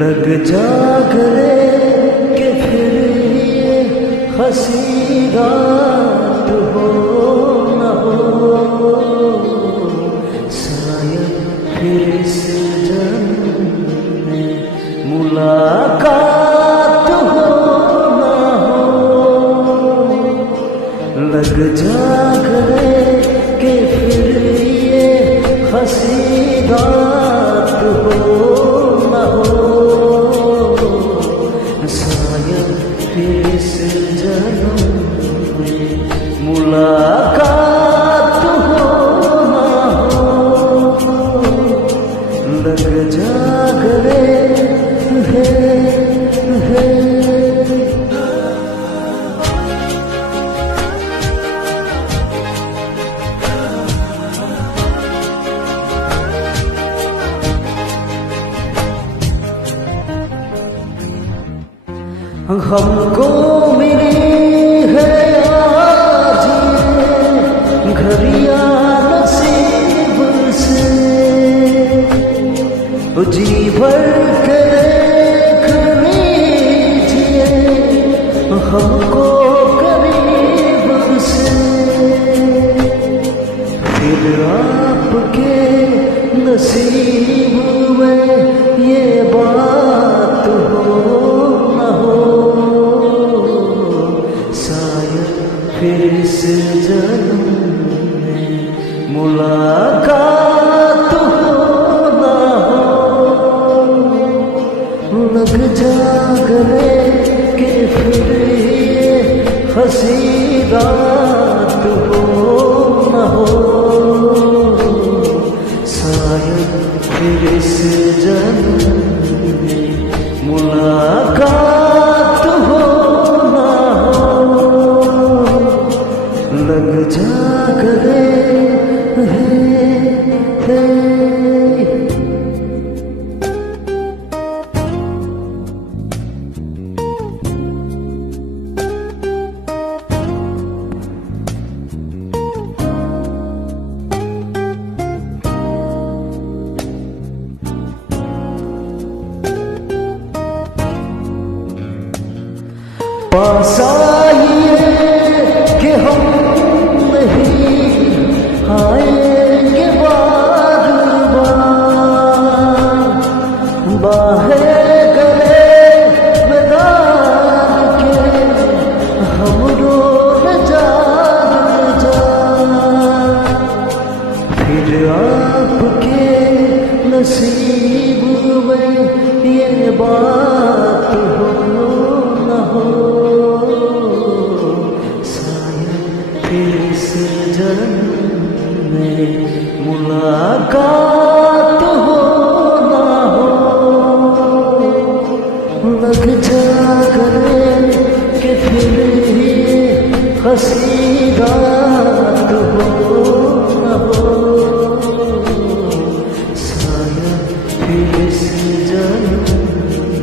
लग जा गले कि फिर ये हंसी रात हो न हो, शायद फिर इस जन्म में मुलाकात हो न हो। लग जा गले कि फिर ये हंसी रात हो न हो, शायद फिर इस जन्म में मुलाकात हो न हो। लग जा गले हमको मिली है आज ये घड़ियां नसीब से, जी भर के देख लीजिए हमको करीब से। फिर आपके नसीब में ये बात हो न हो, शायद फिर इस जन्म में मुलाकात हो न हो। लग जा गले कि फिर ये हंसी रात हो न हो, शायद फिर इस जन्म में मुलाकात हो न हो। लग जा गले पास आइए कि हम नहीं आएंगे बार बार, बाहें गले में डाल के हम रोन जार जार। फिर आपके नसीब में ये बात हो न हो, फिर इस जन्म में मुलाकात हो न हो। लग जा गले कि फिर ये हंसी रात हो न हो, शायद फिर इस जन्म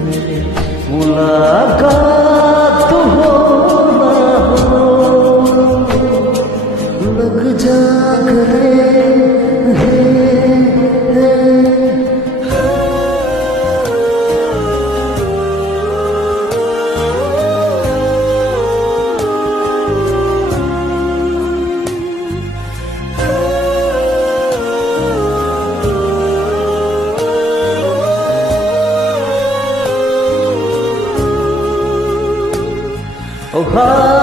में मुलाकात हो न हो। लग जा गले oh,